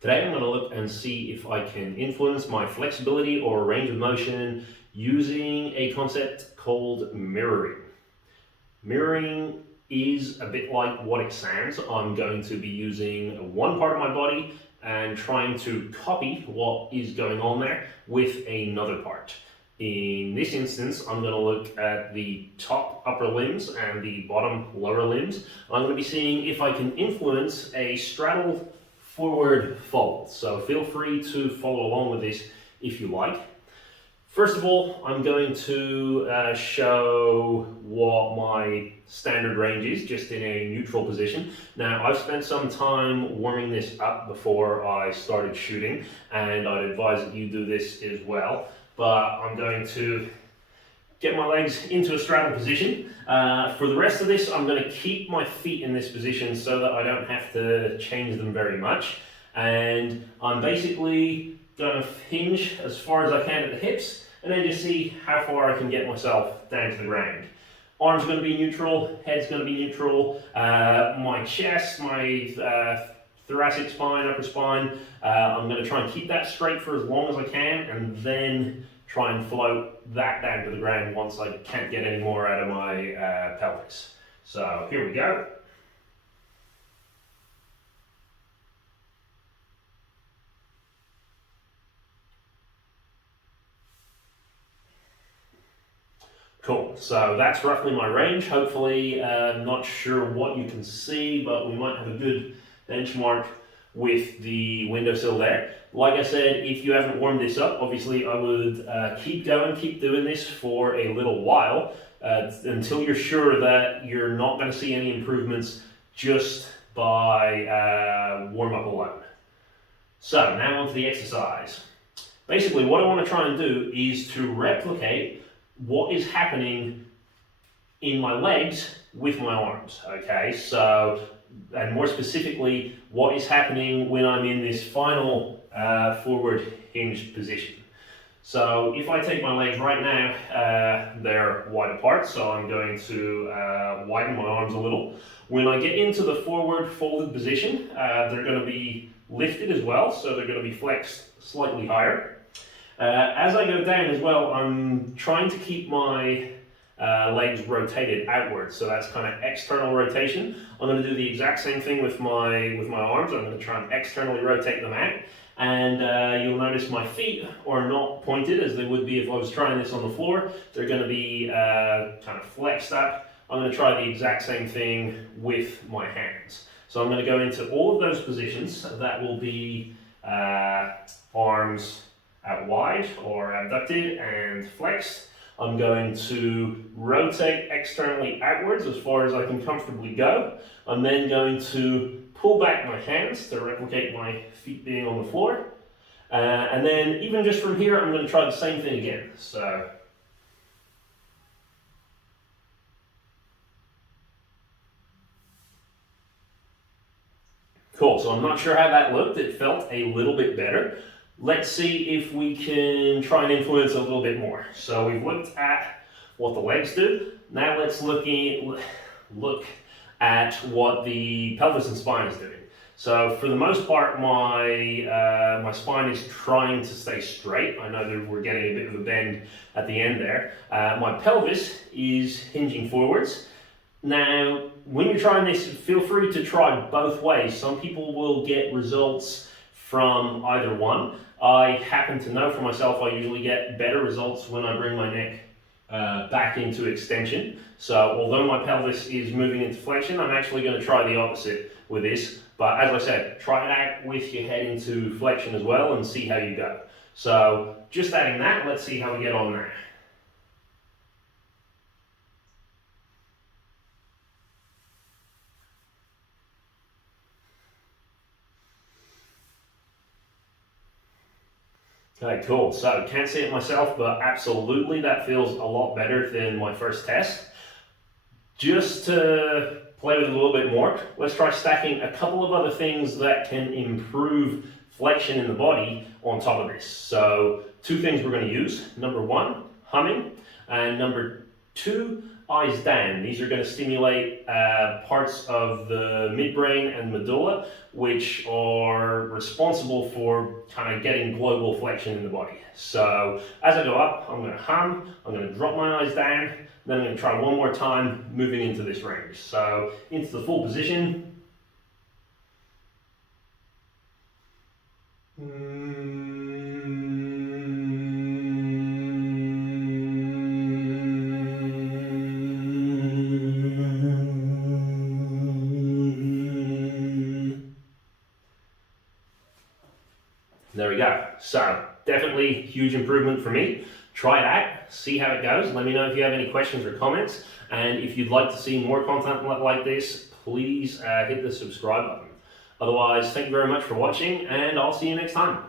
Today I'm going to look and see if I can influence my flexibility or range of motion using a concept called mirroring. Mirroring is a bit like what it sounds. I'm going to be using one part of my body and trying to copy what is going on there with another part. In this instance, I'm going to look at the top upper limbs and the bottom lower limbs. I'm going to be seeing if I can influence a straddle forward fold. So feel free to follow along with this if you like. First of all, I'm going to show what my standard range is, just in a neutral position. Now, I've spent some time warming this up before I started shooting, and I'd advise that you do this as well. But I'm going to get my legs into a straddle position. For the rest of this, I'm going to keep my feet in this position so that I don't have to change them very much. And I'm basically going to hinge as far as I can at the hips, and then just see how far I can get myself down to the ground. Arms going to be neutral, head's going to be neutral, my chest, my thoracic spine, upper spine, I'm going to try and keep that straight for as long as I can, and then try and float that down to the ground once I can't get any more out of my pelvis. So here we go. Cool, so that's roughly my range. Hopefully, not sure what you can see, but we might have a good benchmark with the windowsill there. Like I said, if you haven't warmed this up, obviously I would keep going, keep doing this for a little while until you're sure that you're not going to see any improvements just by warm up alone. So now onto the exercise. Basically, what I want to try and do is to replicate what is happening in my legs with my arms, okay? So, and more specifically, what is happening when I'm in this final forward hinged position. So if I take my legs right now, they're wide apart, so I'm going to widen my arms a little. When I get into the forward folded position, they're going to be lifted as well, so they're going to be flexed slightly higher. As I go down as well, I'm trying to keep my legs rotated outwards, so that's kind of external rotation. I'm going to do the exact same thing with my arms. I'm going to try and externally rotate them out, and you'll notice my feet are not pointed as they would be if I was trying this on the floor. They're going to be kind of flexed up. I'm going to try the exact same thing with my hands. So I'm going to go into all of those positions. That will be arms out wide or abducted and flexed. I'm going to rotate externally outwards as far as I can comfortably go. I'm then going to pull back my hands to replicate my feet being on the floor. And then even just from here, I'm going to try the same thing again. So cool, so I'm not sure how that looked. It felt a little bit better. Let's see if we can try and influence a little bit more. So we've looked at what the legs do. Now let's look at what the pelvis and spine is doing. So for the most part, my spine is trying to stay straight. I know that we're getting a bit of a bend at the end there. My pelvis is hinging forwards. Now, when you're trying this, feel free to try both ways. Some people will get results from either one. I happen to know for myself I usually get better results when I bring my neck back into extension. So although my pelvis is moving into flexion, I'm actually going to try the opposite with this. But as I said, try it out with your head into flexion as well and see how you go. So just adding that, let's see how we get on there. Okay, cool. So can't see it myself, but absolutely that feels a lot better than my first test. Just to play with it a little bit more, let's try stacking a couple of other things that can improve flexion in the body on top of this. So two things we're going to use. Number one, humming, and number two, eyes down. These are going to stimulate parts of the midbrain and medulla, which are responsible for kind of getting global flexion in the body. So as I go up, I'm going to hum, I'm going to drop my eyes down, then I'm going to try one more time moving into this range. So into the full position. There we go. So definitely huge improvement for me. Try it out, see how it goes. Let me know if you have any questions or comments. And if you'd like to see more content like this, please hit the subscribe button. Otherwise, thank you very much for watching, and I'll see you next time.